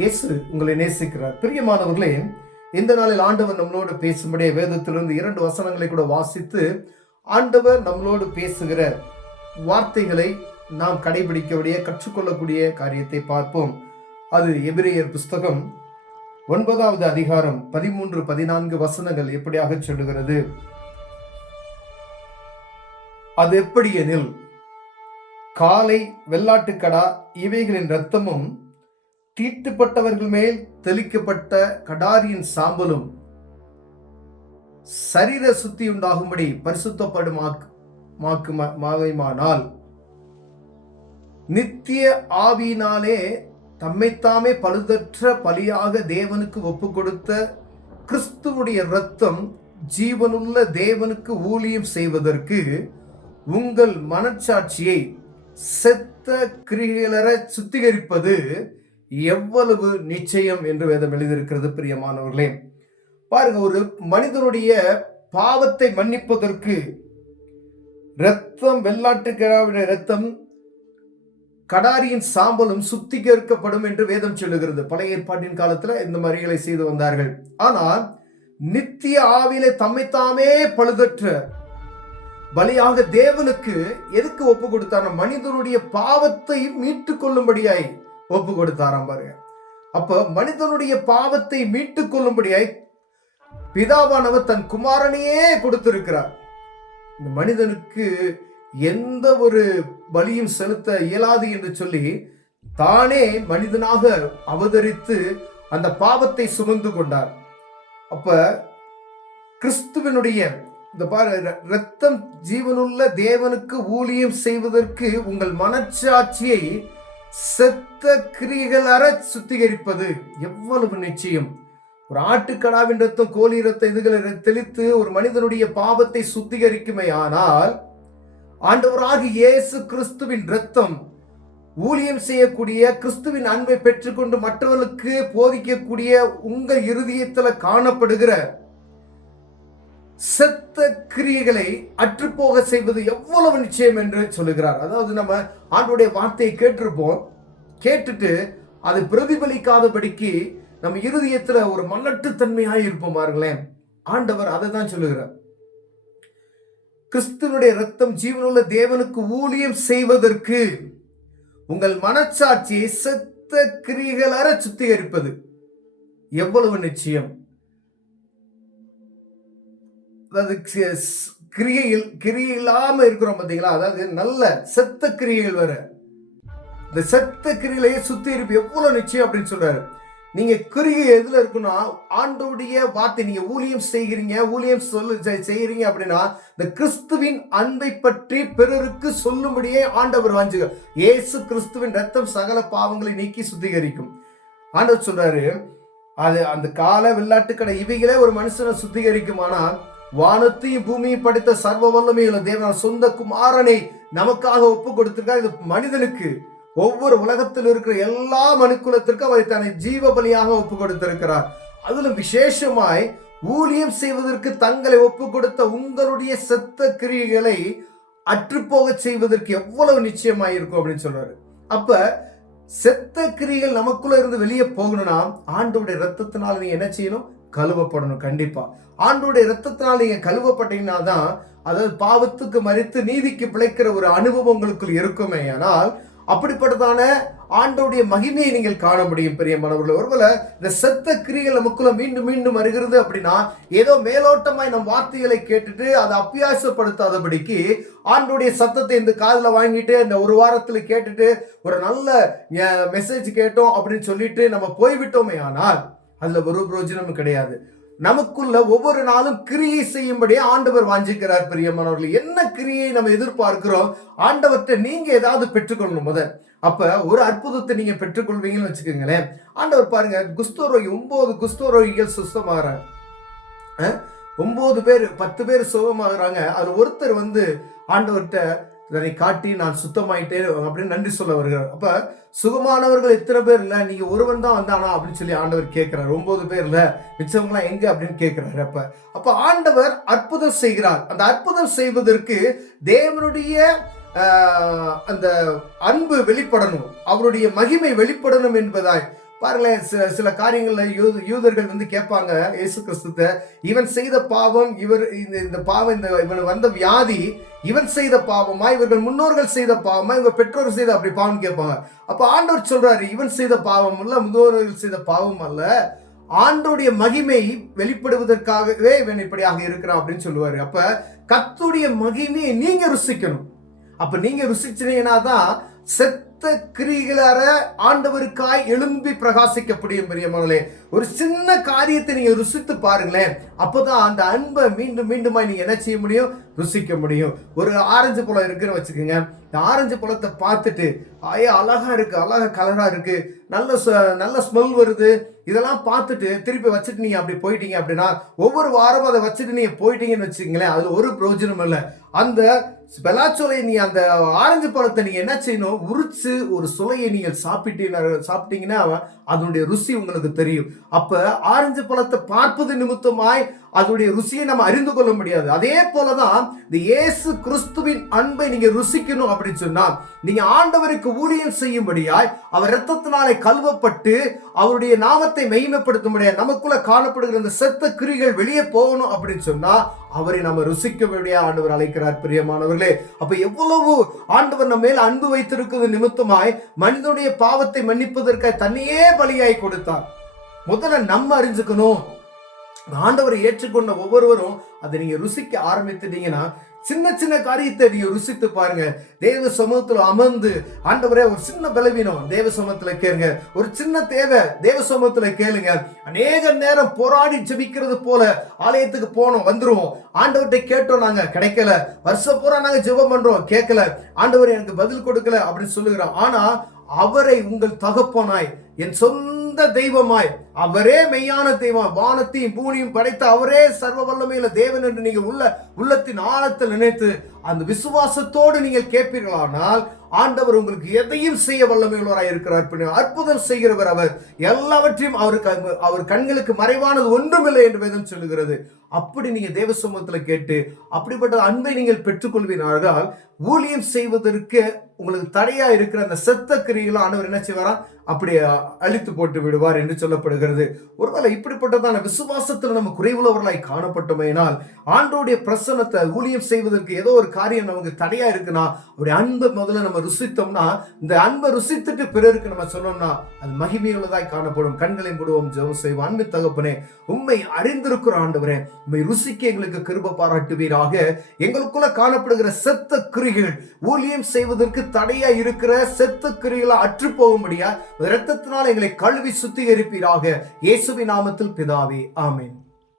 இயேசு உங்களை நேசிக்கிறார். பிரியமானவர்களே, இந்த நாளில் ஆண்டவர் நம்மளோடு பேசும்படியே வேதத்திலிருந்து 2 வசனங்களை கூட வாசித்து ஆண்டவர் நம்மளோடு பேசுகிற வார்த்தைகளை நாம் கடைபிடிக்கக்கூடிய கற்றுக்கொள்ளக்கூடிய காரியத்தை பார்ப்போம். அது எபிரேயர் புஸ்தகம் 9வது அதிகாரம் 13, 14 வசனங்கள் எப்படியாக சொல்லுகிறது. அது எப்படி எனில், காளை, வெள்ளாட்டுக்கடா இவைகளின் இரத்தமும் தீட்டுப்பட்டவர்கள் மேல் தெளிக்கப்பட்ட கடாரியின் சாம்பலும் சரீர சுத்தி உண்டாகும்படி பரிசுத்தப்படுமானால் நித்திய ஆவியினாலே தம்மைத்தாமே பழுதற்ற பலியாக தேவனுக்கு ஒப்பு கொடுத்த கிறிஸ்துவுடைய இரத்தம் ஜீவனுள்ள தேவனுக்கு ஊழியம் செய்வதற்கு உங்கள் மனச்சாட்சியை செத்த கிரியைகளற சுத்திகரிப்பது எவ்வளவு நிச்சயம் என்று வேதம் எழுதியிருக்கிறது. பிரியமானவர்களே, பாருங்க, ஒரு மனிதனுடைய பாவத்தை மன்னிப்பதற்கு இரத்தம், வெள்ளாட்டுக்கிடாவுடைய இரத்தம், கடாரியின் சாம்பலும் சுத்திகரிக்கப்படும் என்று வேதம் சொல்லுகிறது. பழைய ஏற்பாட்டின் காலத்துல இந்த மாதிரிகளை செய்து வந்தார்கள். ஆனால் நித்திய ஆவியிலே தம்மைத்தாமே பழுதற்ற பலியாக தேவனுக்கு எதுக்கு ஒப்பு கொடுத்தார்? மனிதனுடைய பாவத்தை மீட்டு கொள்ளும்படியாய் ஒப்பு கொடுத்தாராம். பாருங்க, அப்ப மனிதனுடைய பாவத்தை மீட்டு கொள்ளும்படியாய் பிதாவானவர் தன் குமாரனையே கொடுத்திருக்கிறார். இந்த மனிதனுக்கு எந்த ஒரு பலியும் செலுத்த இயலாது என்று சொல்லி தானே மனிதனாக அவதரித்து அந்த பாவத்தை சுமந்து கொண்டார். அப்ப கிறிஸ்துவனுடைய இந்த இரத்தம் ஜீவனுள்ள தேவனுக்கு ஊழியம் செய்வதற்கு உங்கள் மனச்சாட்சியை செத்த கிரியைகள் அற சுத்திகரிப்பது எவ்வளவு நிச்சயம். ஒரு ஆட்டுக்கடாவின் ரத்தம், கோழி ரத்தம் இதுகளை தெளித்து ஒரு மனிதனுடைய பாவத்தை சுத்திகரிக்குமே. ஆனால் ஆண்டவராகிய இயேசு கிறிஸ்துவின் இரத்தம் ஊழியம் செய்யக்கூடிய, கிறிஸ்துவின் அன்பை பெற்றுக்கொண்டு மற்றவர்களுக்கு போதிக்கக்கூடிய உங்கள் இருதயத்தில் காணப்படுகிற செத்த கிரியைகளை அற்றுப்போக செய்வது எவ்வளவு நிச்சயம் என்று சொல்லுகிறார். அதாவது நம்ம ஆண்டவருடைய வார்த்தையை கேட்டிருப்போம், கேட்டுட்டு அது பிரதிபலிக்காதபடிக்கு நம்ம இருதயத்துல ஒரு மலட்டுத்தன்மையாக இருப்போம். பாருங்களேன், ஆண்டவர் அதை தான் சொல்லுகிறார். கிறிஸ்துவனுடைய இரத்தம் ஜீவனுள்ள தேவனுக்கு ஊழியம் செய்வதற்கு உங்கள் மனச்சாட்சியை செத்த கிரியைகள் அற சுத்திகரிப்பது எவ்வளவு நிச்சயம். அதாவது கிரியை இல்லாம இருக்கிறோம் பார்த்தீங்களா, அதாவது நல்ல செத்த கிரியைகள் வர, இந்த செத்த கிரியையை சுத்திகரிப்பு எவ்வளவு நிச்சயம் அப்படின்னு சொல்றாரு. நீங்க கிரியை எதுல இருக்குன்னா, ஆண்டவருடைய வார்த்தை, நீங்க ஊழியம் செய்கிறீங்க, ஊழியம் செய்யறீங்க அப்படின்னா இந்த கிறிஸ்துவின் அன்பை பற்றி பிறருக்கு சொல்லும்படியே ஆண்டவர் வாஞ்சுக. இயேசு கிறிஸ்துவின் ரத்தம் சகல பாவங்களை நீக்கி சுத்திகரிக்கும். ஆண்டவர் சொல்றாரு, அது அந்த கால வெள்ளாட்டுக்கடை இவைகளே ஒரு மனுஷனை சுத்திகரிக்குமானா வானத்தையும் பூமியும் படைத்த சர்வ வல்லமையுள்ள தேவன் சொந்த குமாரனை நமக்காக ஒப்பு கொடுத்திருக்கார். இது மனிதனுக்கு, ஒவ்வொரு உலகத்தில் இருக்கிற எல்லா மனுக்குலத்திற்கும் அவரை தன்னை ஜீவ பலியாக ஒப்பு கொடுத்திருக்கிறார். அதுல விசேஷமாய் ஊழியம் செய்வதற்கு தங்களை ஒப்பு கொடுத்த உங்களுடைய செத்த கிரியைகளை அற்றுப்போக செய்வதற்கு எவ்வளவு நிச்சயமாயிருக்கும் அப்படின்னு சொல்றாரு. அப்ப செத்த கிரியைகள் நமக்குள்ள இருந்து வெளியே போகணும்னா ஆண்டவருடைய ரத்தத்தினால நீங்க என்ன செய்யணும்? கழுவப்படணும். கண்டிப்பா ஆண்டவருடைய ரத்தத்தினால நீங்க கழுவப்பட்டீங்கன்னா தான், அதாவது பாவத்துக்கு மரித்து நீதிக்கு பிழைக்கிற ஒரு அனுபவம் உங்களுக்குள் இருக்குமே. ஆனால் அப்படிப்பட்டதான ஆண்டவருடைய மகிமையை நீங்கள் காண முடியும். பிரியமானவர்களே, ஒருவேளை இந்த செத்த கிரியைகள் நமக்குள்ள மீண்டும் மீண்டும் வருகிறது அப்படின்னா ஏதோ மேலோட்டமாய் நம் வார்த்தைகளை கேட்டுட்டு அதை அபியாசப்படுத்தாதபடிக்கு ஆண்டவருடைய சத்தத்தை இந்த காதுல வாங்கிட்டு இந்த ஒரு வாரத்துல கேட்டுட்டு ஒரு நல்ல மெசேஜ் கேட்டோம் அப்படின்னு சொல்லிட்டு நம்ம போய்விட்டோமே, ஆனால் அதுல ஒரு பிரயோஜனமும் கிடையாது. நமக்குள்ள ஒவ்வொரு நாளும் கிரியை செய்யும்படியே ஆண்டவர் வாஞ்சிக்கிறார். பிரியமானவர்களே, என்ன கிரியை நம்ம எதிர்பார்க்கிறோம்? ஆண்டவர்கிட்ட நீங்க ஏதாவது பெற்றுக்கொள்ளணும். அப்ப ஒரு அற்புதத்தை நீங்க பெற்றுக்கொள்வீங்கன்னு வச்சுக்கோங்களேன். ஆண்டவர் பாருங்க, குஷ்டரோகி 9 குஷ்டரோகிகள் சுத்தமாகறாங்க. 9 பேர் 10 பேர் சுகமாகறாங்க. அதுல ஒருத்தர் ஆண்டவர்கிட்ட இதனை காட்டி நான் சுத்தமாயிட்டேன் அப்படின்னு நன்றி சொல்ல வருகிறார். அப்ப சுகமானவர்கள் எத்தனை பேர் இல்ல, நீங்க ஒருவன் தான் வந்தானா அப்படின்னு சொல்லி ஆண்டவர் கேட்கிறார். 9 பேர்ல மிச்சவங்களாம் எங்க அப்படின்னு கேட்கிறாரு. அப்ப ஆண்டவர் அற்புதம் செய்கிறார். அந்த அற்புதம் செய்வதற்கு தேவனுடைய அந்த அன்பு வெளிப்படணும், அவருடைய மகிமை வெளிப்படணும் என்பதாய் பாருங்களேன், சில காரியங்கள்ல யூதர்கள் வந்து கேட்பாங்க இயேசு கிறிஸ்துத்த, இவன் செய்த பாவம், இந்த பாவம், இவன் வந்த வியாதி இவன் செய்த பாவமா, இவர்கள் முன்னோர்கள் செய்த பாவமா, இவங்க பெற்றோர்கள் செய்த அப்படி பாவம் கேட்பாங்க. அப்ப ஆண்டவர் சொல்றாரு, இவன் செய்த பாவம் அல்ல, முன்னோர்கள் செய்த பாவம் அல்ல, ஆண்டோடைய மகிமை வெளிப்படுவதற்காகவே இவன் இப்படியாக இருக்கிறான் அப்படின்னு சொல்லுவாரு. அப்ப கர்த்தருடைய மகிமையை நீங்க ருசிக்கணும். அப்ப நீங்க ருசிச்சீங்கன்னா தான் செத்த கிரிகளார ஆண்டவருக்காய் எழும்பி பிரகாசிக்கப்படியும். பிரியமானவர்களே, ஒரு சின்ன காரியத்தை நீங்க ருசித்து பாருங்களேன். அப்பதான் அந்த அன்பை மீண்டும் மீண்டுமா நீங்க என்ன செய்ய முடியும்? ருசிக்க முடியும். ஒரு ஆரஞ்சு பழம் இருக்குன்னு வச்சுக்கோங்க. இந்த ஆரஞ்சு பழத்தை பார்த்துட்டு அழகா இருக்கு, அழகா கலரா இருக்கு, நல்ல ஸ்மெல் வருது, இதெல்லாம் பார்த்துட்டு திருப்பி வச்சுட்டு நீங்க அப்படி போயிட்டீங்க அப்படின்னா, ஒவ்வொரு வாரமும் அதை வச்சுட்டு நீங்க போயிட்டீங்கன்னு வச்சுக்கீங்களேன், அதுல ஒரு பிரயோஜனம் இல்லை. அந்த பலாச்சோலை, நீ அந்த ஆரஞ்சு பழத்தை நீங்க என்ன செய்யணும்? உரிச்சு ஒரு சுளையை நீங்கள் சாப்பிட்டீங்கன்னா அதனுடைய ருசி உங்களுக்கு தெரியும். அப்ப ஆரஞ்சு பழத்தை பார்ப்பது நிமித்தமாய் அதனுடைய ருசியை நம்ம அறிந்து கொள்ள முடியாது. அதே போலதான் இந்த இயேசு கிறிஸ்துவின் அன்பை நீங்க ருசிக்கணும் அப்படின்னு சொன்னா, நீங்க ஆண்டவருக்கு ஊழியம் செய்யும்படியாய் அவர் இரத்தத்தினாலே கழுவப்பட்டு அவருடைய நாமத்தை மகிமைப்படுத்த முடியாது, நமக்குள்ள காணப்படுகிற இந்த செத்த கிரிகள் வெளியே போகணும் அப்படின்னு சொன்னா அவரை நம்ம ருசிக்க வேண்டிய ஆண்டவர் அழைக்கிறார். பிரியமானவர்களே, அப்ப எவ்வளவு ஆண்டவர் நம்ம மேல் அன்பு வைத்திருக்கிறது நிமித்தமாய் மனிதனுடைய பாவத்தை மன்னிப்பதற்காக தன்னையே பலியாய் கொடுத்தார். முதல்ல நம்ம அறிஞ்சுக்கணும். ஆண்டவரை ஏற்றுக்கொண்ட ஒவ்வொருவரும் அதை நீங்க ருசிக்க ஆரம்பித்துட்டீங்கன்னா, சின்ன சின்ன காரியத்தை நீங்க ருசித்து பாருங்க. தேவ சமூகத்துல அமர்ந்து, ஆண்டவரே ஒரு சின்ன பலவீனம் தேவ சமூகத்துல கேளுங்க, ஒரு சின்ன தேவை தேவ சமூகத்துல கேளுங்க. அநேக நேரம் போராடி ஜெபிக்கிறது போல ஆலயத்துக்கு போனோம், வந்துருவோம், ஆண்டவர்கிட்ட கேட்டோம், நாங்க கிடைக்கல, வருஷம் பூரா நாங்க ஜெபம் பண்றோம், கேட்கல, ஆண்டவர் எனக்கு பதில் கொடுக்கல அப்படின்னு சொல்லுகிறோம். ஆனா அவரை உங்கள் தகப்பனாய், என் சொந்த தெய்வமாய், அவரே மெய்யான தெய்வம், வானத்தையும் பூமியும் படைத்த அவரே சர்வ வல்லமையுள்ள தேவன் என்று நீங்க உள்ளத்தின் ஆழத்தில் நினைத்து அந்த விசுவாசத்தோடு நீங்கள் கேட்பீர்களானால் ஆண்டவர் உங்களுக்கு எதையும் செய்ய வல்லமையுள்ளவராய் இருக்கிறார். அற்புதம் செய்கிறவர் அவர். எல்லாவற்றையும் அவர் கண்களுக்கு மறைவானது ஒன்றுமில்லை என்று வேதம் சொல்லுகிறது. அப்படி நீங்க தேவ சமூகத்துல கேட்டு அப்படிப்பட்ட அன்பை நீங்கள் பெற்றுக்கொள்வீர்கள். ஊழியம் செய்வதற்கு உங்களுக்கு தடையா இருக்கிற அந்த செத்த கிரிகளை ஆண்டவர் என்ன செய்வாரா? அப்படி அழித்து போட்டு விடுவார் என்று சொல்லப்படுகிறது. ஒருவேளை இப்படிப்பட்டதான விசுவாசத்தில் நம்ம குறைவுள்ளவர்களாய் காணப்பட்டோமேனால், ஆண்டோடைய பிரசன்னத்தை ஊழியம் செய்வதற்கு ஏதோ ஒரு காரியம் நமக்கு தடையா இருக்குன்னா, அவருடைய அன்பை முதல்ல நம்ம ருசித்தோம்னா, இந்த அன்பை ருசித்துட்டு பிறருக்கு நம்ம சொன்னோம்னா அது மகிமையுள்ளதாய் காணப்படும். கண்களை மூடுவோம், ஜெபம் செய்வோம். அன்பு தகப்பனே, உம்மை அறிந்திருக்கிற ஆண்டவரே, உம்மை ருசிக்க எங்களுக்கு கிருபை பாராட்டுவீராக. எங்களுக்குள்ள காணப்படுகிற செத்த கிரிகள், ஊழியம் செய்வதற்கு தடையா இருக்கிற செத்த கிரிகளை அற்று போகும்படியா இரத்தத்தினால் எங்களை கழுவி சுத்திகரிப்பீராக. இயேசுவின் நாமத்தில் பிதாவே, ஆமென்.